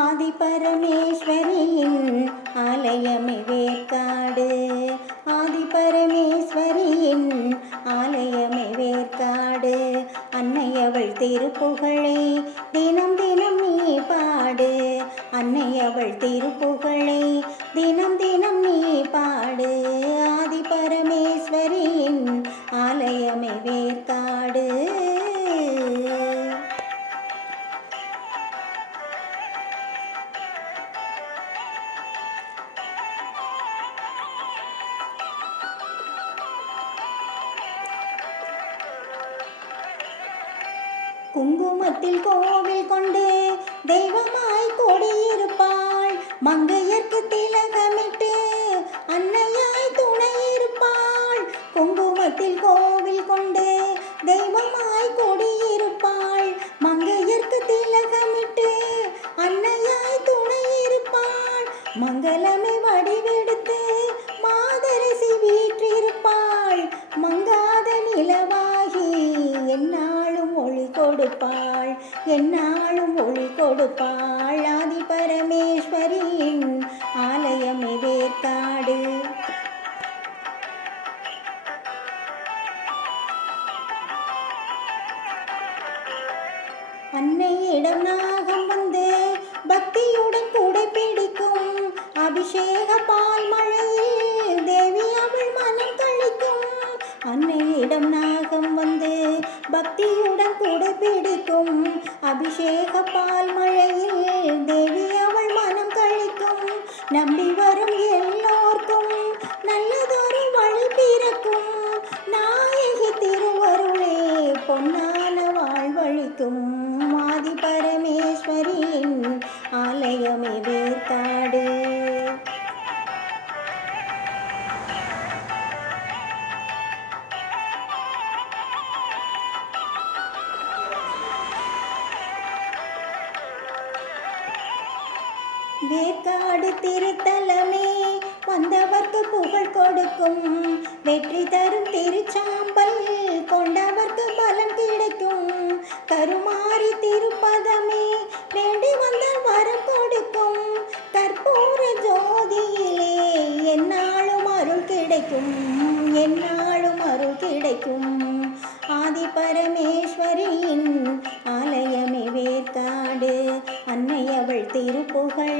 ஆதி பரமேஸ்வரியின் ஆலயமே வேற்காடு. ஆதி பரமேஸ்வரியின் ஆலயமே வேற்காடு. அன்னை அவள் திருப்புகழை தினம் தினம் நீ பாடு. அன்னை அவள் திருப்புகழை தினம் தினம் நீ பாடு. ஆதி பரமேஸ்வரியின் ஆலயமே வேற்காடு. குங்குமத்தில் கோவில் கொண்டு தெய்வமாய் கொடியிருப்பாள். மங்கையர்க்கு திலகமிட்டு அன்னையாய் துணையிருப்பாள். குங்குமத்தில் கோவில் கொண்டு தெய்வமாய் கொடியிருப்பாள். மங்கையர்க்கு திலகமிட்டு அன்னையாய் துணையிருப்பாள். மங்களமே வடிவெடுத்து மாதரசி வீற்றிருப்பாள். மங்காத நிலவாகி என்னாலும் ஒளி கொடுப்பாள். என்னாலும் ஒளி கொடுப்பாள். ஆதி பரமேஸ்வரியின் ஆலயமே வேற்காடு. அன்னையிடம் நாகம் வந்து பக்தியுடன் கூடை பிடிக்கும். அபிஷேக பால் மழையில் தேவி அவள் மனம் கழிக்கும். அன்னையிடம் நாகம் வந்து பக்தியுடன் கூடை பிடிக்கும். அபிஷேக பால் மழையில் தேவி அவள் மனம் கழிக்கும். நம்பி வரும் எல்லோர்க்கும் நல்லதொரு வழி பிறக்கும். நாயகி திருவருளே பொன்னான வாழ்வழிக்கும். ஆதி பரமேஸ்வரியின் ஆலயமே வேற்காடு. வேற்காடு திருத்தலமே வந்தவர்க்கு புகழ் கொடுக்கும். வெற்றி தரும் திருச்சாம்பல் கொண்டவர்க்கு பலன் கிடைக்கும். கருமாரி திருப்பதமே வேண்டி வந்தால் வரம் கொடுக்கும். கற்பூர ஜோதியிலே என்னாலும் அருள் கிடைக்கும். என்னாலும் அருள் கிடைக்கும். ஆதி பரமேஸ்வரியின் ஆலயமே வேற்காடு. அன்னை அவள் திருப்புகழை